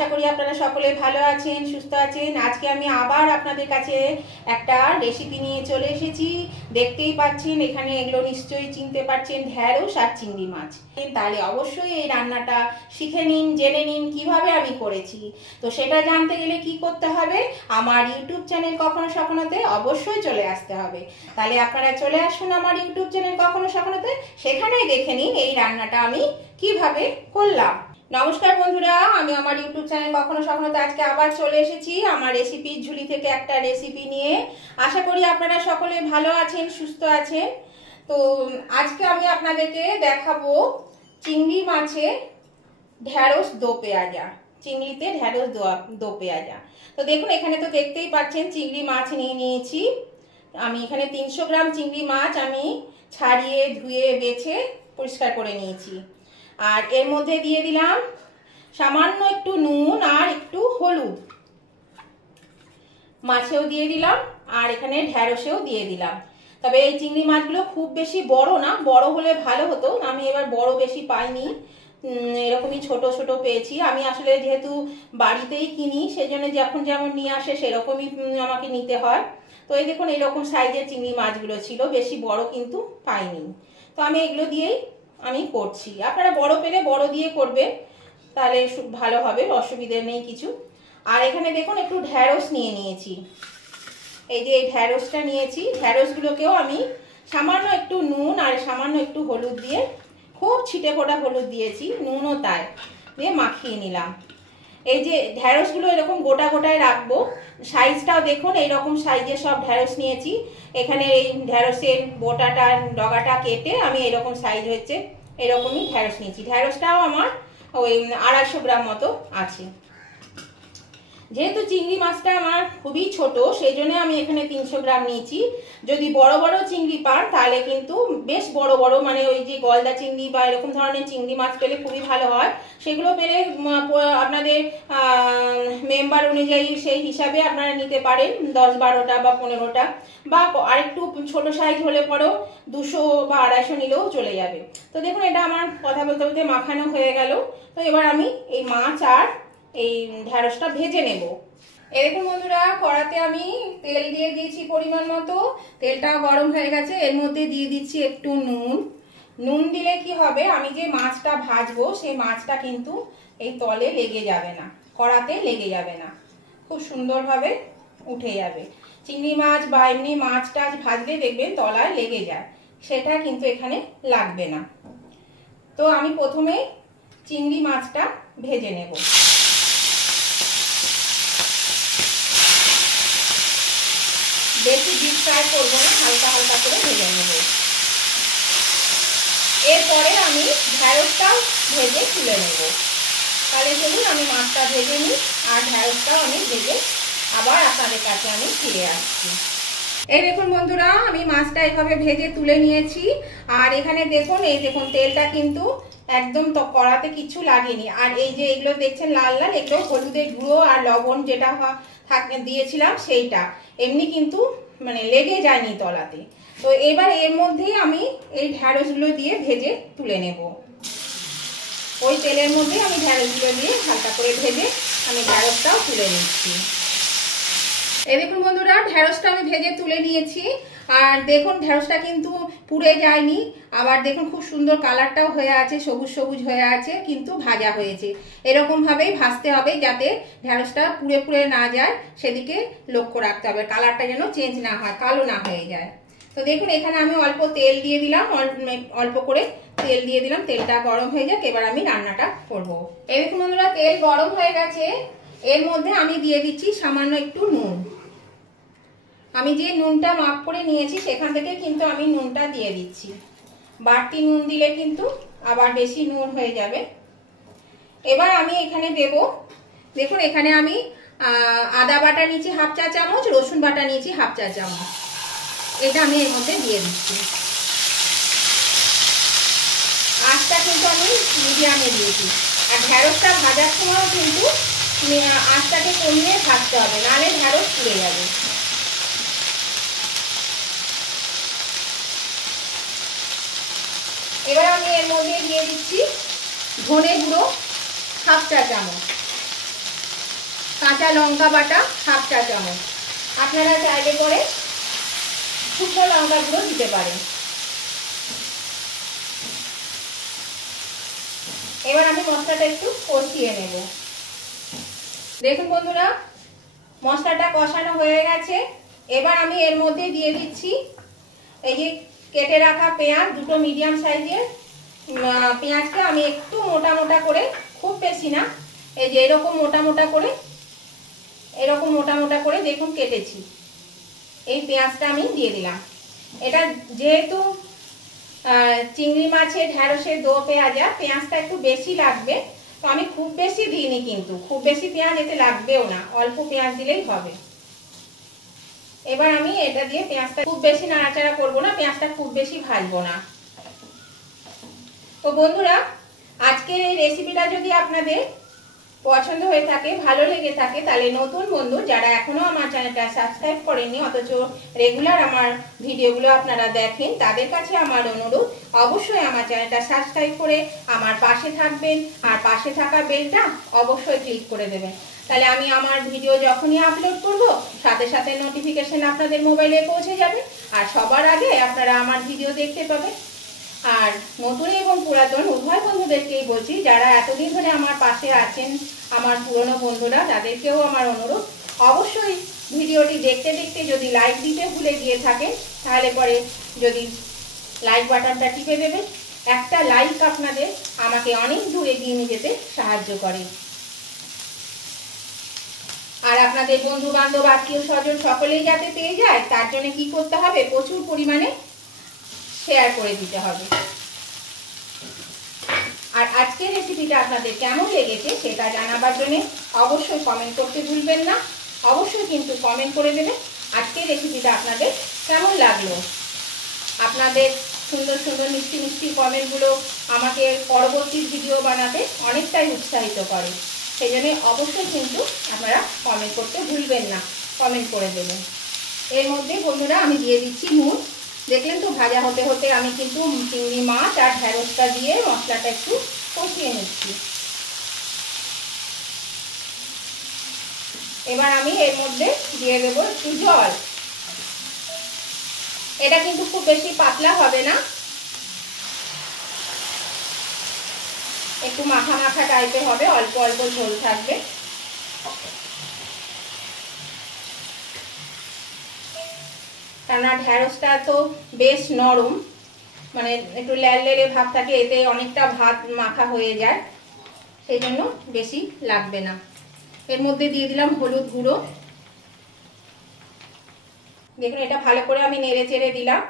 আশা করি আপনারা সকলে ভালো আছেন, সুস্থ আছেন। আজকে আমি আবার আপনাদের কাছে একটা রেসিপি নিয়ে চলে এসেছি। দেখতেই পাচ্ছেন এখানে, এগুলো নিশ্চয়ই চিনতে পারছেন, ঢ্যাঁড়স আর চিংড়ি মাছ। তাহলে অবশ্যই এই রান্নাটা শিখে নিন, জেনে নিন কিভাবে আমি করেছি। তো সেটা জানতে গেলে কি করতে হবে, আমার ইউটিউব চ্যানেল কখনো সখনোতে অবশ্যই চলে আসতে হবে। তাহলে আপনারা চলে আসুন আমার ইউটিউব চ্যানেল কখনো সখনোতে, সেখানেই দেখে নিন এই রান্নাটা আমি কিভাবে করলাম। নমস্কার বন্ধুরা, আমি আমার ইউটিউব চ্যানেল কখনো সখনোতে আজকে আবার চলে এসেছি আমার রেসিপির ঝুলি থেকে একটা রেসিপি নিয়ে। আশা করি আপনারা সকলে ভালো আছেন, সুস্থ আছেন। তো আজকে আমি আপনাদেরকে দেখাবো চিংড়ি মাছে ঢ্যাঁড়স দো পেঁয়াজা, চিংড়িতে ঢ্যাঁড়স দো পেঁয়াজা। তো দেখুন, এখানে তো দেখতেই পাচ্ছেন চিংড়ি মাছ নিয়ে নিয়েছি আমি। এখানে 300 গ্রাম চিংড়ি মাছ আমি ছাড়িয়ে ধুয়ে বেছে পরিষ্কার করে নিয়েছি। আর এর মধ্যে দিয়ে দিলাম সামান্য একটু নুন আর একটু হলুদ, মাছেও দিয়ে দিলাম আর এখানে ঢ্যাঁড়সেও দিয়ে দিলাম। তবে এই চিংড়ি মাছগুলো খুব বেশি বড় না, বড় হলে ভালো হতো, আমি এবার বড় বেশি পাইনি, এরকমই ছোট ছোট পেয়েছি। আমি আসলে যেহেতু বাড়িতেই কিনি, সেজন্য যখন যেমন নিয়ে আসে সেরকমই আমাকে নিতে হয়। তো এই দেখুন, এরকম সাইজের চিংড়ি মাছগুলো ছিল, বেশি বড় কিন্তু পাইনি। তো আমি এগুলো দিয়েই আমি করছি। আপনারা বড় পেলে বড় দিয়ে করবে, তাহলে ভালো হবে, অসুবিধে নেই কিছু। আর এখানে দেখুন একটু ঢ্যাঁড়স নিয়ে নিয়েছি। এই যে এই ঢ্যাঁড়সটা নিয়েছি, ঢ্যাঁড়সগুলোকেও আমি সামান্য একটু নুন আর সামান্য একটু হলুদ দিয়ে, খুব ছিটে ফোটা হলুদ দিয়েছি, নুনও তাই দিয়ে মাখিয়ে নিলাম। এই যে ঢ্যাঁড়সগুলো এরকম গোটা গোটায় রাখবো। সাইজটাও দেখুন, এইরকম সাইজের সব ঢ্যাঁড়স নিয়েছি। এখানে এই ঢ্যাঁড়সের বোটাটা, ডগাটা কেটে আমি এরকম সাইজ হচ্ছে, এরকমই ঢ্যাঁড়স নিয়েছি। ঢ্যাঁড়সটাও আমার ওই 250 গ্রাম মতো আছে। যেহেতু চিংড়ি মাছটা আমার খুবই ছোট, সেই জন্য আমি এখানে 300 গ্রাম নিয়েছি। যদি বড় বড় চিংড়ি পান তাহলে কিন্তু বেশ বড় বড়, মানে ওই যে গলদা চিংড়ি বা এরকম ধরনের চিংড়ি মাছ পেলে খুবই ভালো হয়। সেগুলো পেলে আপনাদের মেম্বার অনুযায়ী সেই হিসাবে আপনারা নিতে পারেন, 10-12টা বা 15টা, বা আরেকটু ছোট সাইজ হলে পরেও 200 বা 250 নিলেও চলে যাবে। তো দেখুন, এটা আমার কথা বলতে বলতে মাখানো হয়ে গেল। তো এবার আমি এই মাছ আর এই ঢ্যাঁড়সটা ভেজে নেব। এই দেখুন বন্ধুরা, কড়াতে আমি তেল দিয়ে দিয়েছি পরিমাণ মতো। তেলটা গরম হয়ে গেছে, এর মধ্যে দিয়ে দিচ্ছি একটু নুন। নুন দিলে কি হবে, আমি যে মাছটা ভাজবো সেই মাছটা কিন্তু এই তলে লেগে যাবে না, কড়াতে লেগে যাবে না, খুব সুন্দরভাবে উঠে যাবে। চিংড়ি মাছ বা এমনি মাছ টাছ ভাজলে দেখবেন তলায় লেগে যায়, সেটা কিন্তু এখানে লাগবে না। তো আমি প্রথমে চিংড়ি মাছটা ভেজে নেব। বেশি ডিপ ফ্রাই করবো না, হালকা হালকা করে ভেজে নেব। এরপরে আমি ঢ্যাঁড়সটাও ভেজে তুলে নেব। তাহলে চলুন আমি মাছটা ভেজে নিই আর ঢ্যাঁড়সটাও আমি ভেজে আবার আপনাদের কাছে আমি ফিরে আসছি। এই দেখুন বন্ধুরা, আমি মাছটা এভাবে ভেজে তুলে নিয়েছি। আর এখানে দেখুন, এই দেখুন তেলটা কিন্তু একদম তো কড়াতে কিছু লাগেনি। আর এই যে এগুলো দেখছেন লাল লাল, এগুলো হলুদের গুঁড়ো আর লবণ যেটা দিয়েছিলাম সেইটা, এমনি কিন্তু মানে লেগে যায়নি তলাতে। তো এবার এর মধ্যেই আমি এই ঢ্যাঁড়সগুলো দিয়ে ভেজে তুলে নেব। ওই তেলের মধ্যে আমি ঢ্যাঁড়সগুলো দিয়ে হালকা করে ভেজে আমি ঢ্যাঁড়সটাও তুলে নিচ্ছি। এই দেখুন বন্ধুরা, ঢ্যাঁড়সটা আমি ভেজে তুলে নিয়েছি। আর দেখুন ঢ্যাঁড়সটা কিন্তু পুড়ে যায়নি, আবার দেখুন খুব সুন্দর কালারটাও হয়ে আছে, সবুজ সবুজ হয়ে আছে, কিন্তু ভাজা হয়েছে। এরকম ভাবেই ভাজতে হবে যাতে ঢ্যাঁড়সটা পুড়ে পুড়ে না যায়, সেদিকে লক্ষ্য রাখতে হবে, কালারটা যেন চেঞ্জ না হয়, কালো না হয়ে যায়। তো দেখুন এখানে আমি অল্প তেল দিয়ে দিলাম, অল্প করে তেল দিয়ে দিলাম। তেলটা গরম হয়ে যাক, এবার আমি রান্নাটা করব। এই দেখুন বন্ধুরা, তেল গরম হয়ে গেছে। এর মধ্যে আমি দিয়ে দিচ্ছি সামান্য একটু নুন। আমি যে নুনটা মাপ করে নিয়েছি সেখান থেকে কিন্তু আমি নুনটা দিয়ে দিচ্ছি। বাড়তি নুন দিলে কিন্তু আবার বেশি নুন হয়ে যাবে। এবার আমি এখানে দেব, দেখুন এখানে আমি আদা বাটা নিয়েছি 1/2 চা চামচ, রসুন বাটা নিয়েছি 1/2 চা চামচ। এটা আমি এর মধ্যে দিয়ে দিচ্ছি। আঁচটা কিন্তু আমি মিডিয়ামে দিয়েছি। আর ঢ্যাঁড়সটা ভাজার সময় কিন্তু আঁচটাকে কমিয়ে ভাজতে হবে, নাহলে ঢ্যাঁড়স পুড়ে যাবে। এবার আমি এর মধ্যে দিয়ে দিচ্ছি ধনে গুঁড়ো 1/2 চা চামচ। কাঁচা লঙ্কা বাটা হাফ চা চামচ, আপনারা চাইলে পরে শুকনো লঙ্কা গুঁড়ো দিতে পারেন। এবার আমি মশলাটা একটু কষিয়ে নেব। দেখুন বন্ধুরা, মশলাটা কষানো হয়ে গেছে। এবার আমি এর মধ্যে দিয়ে দিচ্ছি এই যে কেটে রাখা পেঁয়াজ, দুটো মিডিয়াম সাইজের পেঁয়াজটা আমি একটু মোটা মোটা করে, খুব বেশি না, এই যে এরকম মোটা মোটা করে দেখুন কেটেছি। এই পেঁয়াজটা আমি দিয়ে দিলাম। এটা যেহেতু চিংড়ি মাছের ঢ্যাঁড়সের দো পেঁয়াজা, পেঁয়াজটা একটু বেশি লাগবে, তো আমি খুব বেশি দিইনি, কিন্তু খুব বেশি পেঁয়াজ এতে লাগবেও না, অল্প পেঁয়াজ দিলেই হবে। এবার আমি এটা দিয়ে পেঁয়াজটা খুব বেশি নাড়াচাড়া করব না, পেঁয়াজটা খুব বেশি ভাজবো না। তো বন্ধুরা, আজকের এই রেসিপিটা যদি আপনাদের পছন্দ হয়ে থাকে, ভালো লেগে থাকে, তাহলে নতুন বন্ধু যারা এখনো আমার চ্যানেলটা সাবস্ক্রাইব করেননি অথচ রেগুলার আমার ভিডিওগুলো আপনারা দেখেন, তাদের কাছে আমার অনুরোধ, অবশ্যই আমার চ্যানেলটা সাবস্ক্রাইব করে আমার পাশে থাকবেন, আর পাশে থাকা বেলটা অবশ্যই ক্লিক করে দেবেন। তাহলে আমি আমার ভিডিও যখনই আপলোড করব, সাথে সাথে নোটিফিকেশন আপনাদের মোবাইলে পৌঁছে যাবে, আর সবার আগে আপনারা আমার ভিডিও দেখতে পাবেন। আর নতুন এবং পুরাতন উভয় বন্ধুদেরকেই বলছি, যারা এতদিন ধরে আমার পাশে আছেন, আমার পুরনো বন্ধুরা, তাদেরকেও আমার অনুরোধ, অবশ্যই ভিডিওটি দেখতে দেখতে যদি লাইক দিতে ভুলে গিয়ে থাকেন, তাহলে পরে যদি লাইক বাটনটা টিপে দেবেন। একটা লাইক আপনাদের আমাকে অনেক দূর এগিয়ে নিয়ে যেতে সাহায্য করে। আর আপনাদের বন্ধু বান্ধব, আত্মীয় স্বজন সকলেই যাতে পেয়ে যায়, তার জন্য কি করতে হবে, প্রচুর পরিমাণে শেয়ার করে দিতে হবে। আর আজকের রেসিপিটা আপনাদের কেমন লেগেছে সেটা জানাবার জন্য অবশ্যই কমেন্ট করতে ভুলবেন না। অবশ্যই কিন্তু কমেন্ট করে দেবেন আজকের রেসিপিটা আপনাদের কেমন লাগলো। আপনাদের সুন্দর সুন্দর মিষ্টি মিষ্টি কমেন্টগুলো আমাকে পরবর্তী ভিডিও বানাতে অনেকটাই উৎসাহিত করে। সেই জন্য অবশ্যই কিন্তু আপনারা কমেন্ট করতে ভুলবেন না, কমেন্ট করে দেবেন। এর মধ্যে বন্ধুরা আমি দিয়ে দিচ্ছি নুন। দেখলেন তো, ভাজা হতে হতে আমি কিন্তু চিংড়ি মাছ আর ঢ্যাঁড়সটা দিয়ে মশলাটা একটু কষিয়ে নিচ্ছি। এবার আমি এর মধ্যে দিয়ে দেব একটু জল। এটা কিন্তু খুব বেশি পাতলা হবে না, একটু মাখা মাখা টাইপের হবে, অল্প অল্প ঝোল থাকবে। কেননা ঢ্যাঁড়সটা তো বেশ নরম, মানে একটু ল্যাললেলে ভাব থাকে, এতে অনেকটা ভাত মাখা হয়ে যায়, সেই জন্য বেশি লাগবে না। এর মধ্যে দিয়ে দিলাম হলুদ গুঁড়ো। দেখুন, এটা ভালো করে আমি নেড়ে চেড়ে দিলাম।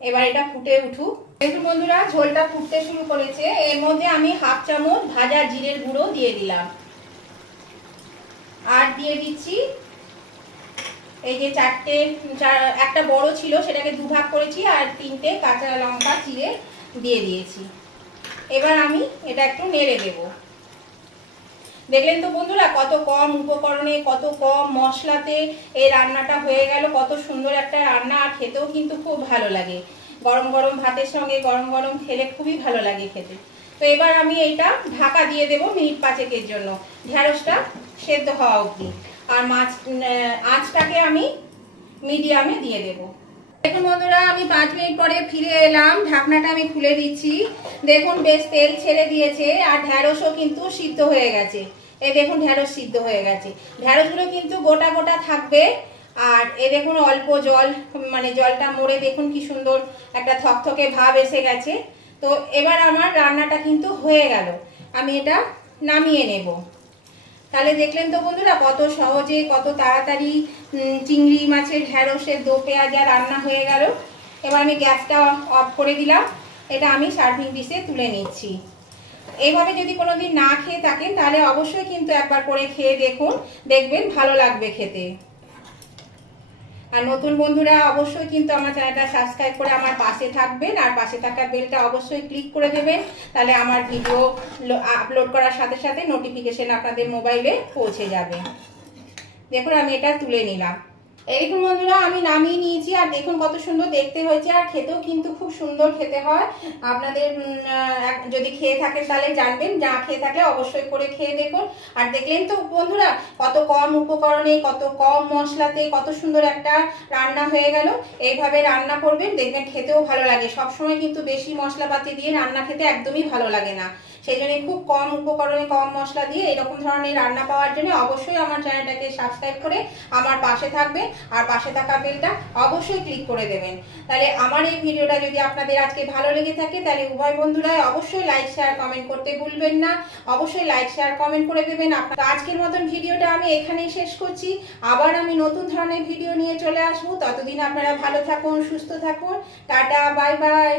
এবার এটা ফুটে উঠুক। দেখুন বন্ধুরা, ঝোলটা ফুটতে শুরু করেছে। এর মধ্যে আমি হাফ চামচ ভাজা জিরের গুঁড়ো দিয়ে দিলাম, আর দিয়ে দিচ্ছি এই যে একটা বড় ছিল সেটাকে দুভাগ করেছি, আর 3টে কাঁচা লঙ্কা চিড়ে দিয়ে দিয়েছি। এবার আমি এটা একটু নেড়ে দেব। দেখলেন তো বন্ধুরা, কত কম উপকরণে, কত কম মশলাতে এই রান্নাটা হয়ে গেল। কত সুন্দর একটা রান্না, আর খেতেও কিন্তু খুব ভালো লাগে। গরম গরম ভাতের সঙ্গে গরম গরম খেলে খুবই ভালো লাগে খেতে। তো এবার আমি এইটা ঢাকা দিয়ে দেব মিনিট 5 জন্য, ঢ্যাঁড়সটা সেদ্ধ হওয়া অবধি। আর আঁচটাকে আমি মিডিয়ামে দিয়ে দেব। দেখুন বন্ধুরা, আমি 5 মিনিট পরে ফিরে এলাম। ঢাকনাটা আমি খুলে দিচ্ছি। দেখুন বেশ তেল ছেড়ে দিয়েছে, আর ঢ্যাঁড়সও কিন্তু সিদ্ধ হয়ে গেছে। এই দেখুন, ঢ্যাঁড়স সিদ্ধ হয়ে গেছে। ঢ্যাঁড়সগুলো কিন্তু গোটা গোটা থাকবে। আর এই দেখুন অল্প জল, মানে জলটা মরে দেখুন কি সুন্দর একটা থকথকে ভাব এসে গেছে। তো এবার আমার রান্নাটা কিন্তু হয়ে গেল। আমি এটা নামিয়ে নেব। তাহলে দেখলেন তো বন্ধুরা, কত সহজে, কত তাড়াতাড়ি চিংড়ি মাছের ঢ্যাঁড়সের দো পেঁয়াজা রান্না হয়ে গেল। এবার আমি গ্যাসটা অফ করে দিলাম। এটা আমি সার্ভিং ডিশে তুলে নিচ্ছি। এইভাবে যদি কোনোদিন না খেয়ে থাকেন, তাহলে অবশ্যই কিন্তু একবার করে খেয়ে দেখুন, দেখবেন ভালো লাগবে খেতে। আর নতুন বন্ধুরা অবশ্যই কিন্তু আমার চ্যানেলটা সাবস্ক্রাইব করে আমার পাশে থাকবেন, আর পাশে থাকা বেলটা অবশ্যই ক্লিক করে দেবেন। তাহলে আমার ভিডিও আপলোড করার সাথে সাথে নোটিফিকেশন আপনাদের মোবাইলে পৌঁছে যাবে। দেখুন আমি এটা তুলে নিলাম। এই দেখুন বন্ধুরা, আমি নামিয়ে নিয়েছি আর দেখুন কত সুন্দর দেখতে হয়েছে, আর খেতেও কিন্তু খুব সুন্দর খেতে হয়। আপনাদের যদি খেয়ে থাকেন তাহলে জানবেন, না খেয়ে থাকলে অবশ্যই করে খেয়ে দেখুন। আর দেখলেন তো বন্ধুরা, কত কম উপকরণে, কত কম মশলাতে কত সুন্দর একটা রান্না হয়ে গেল। এইভাবে রান্না করবেন, দেখবেন খেতেও ভালো লাগে। সবসময় কিন্তু বেশি মশলাপাতি দিয়ে রান্না খেতে একদমই ভালো লাগে না। সেই জন্য খুব কম উপকরণে কম মশলা দিয়ে এরকম ধরনের রান্না পাওয়ার জন্য অবশ্যই আমার চ্যানেলটাকে সাবস্ক্রাইব করে আমার পাশে থাকবেন, আর পাশে থাকা বেলটা অবশ্যই ক্লিক করে দেবেন। তাহলে আমার এই ভিডিওটা যদি আপনাদের আজকে ভালো লেগে থাকে, তাহলে উভয় বন্ধুরাই অবশ্যই লাইক শেয়ার কমেন্ট করতে ভুলবেন না। অবশ্যই লাইক শেয়ার কমেন্ট করে দেবেন। আপনার আজকের মতন ভিডিওটা আমি এখানেই শেষ করছি। আবার আমি নতুন ধরনের ভিডিও নিয়ে চলে আসবো। ততদিন আপনারা ভালো থাকুন, সুস্থ থাকুন। Tata, bye bye.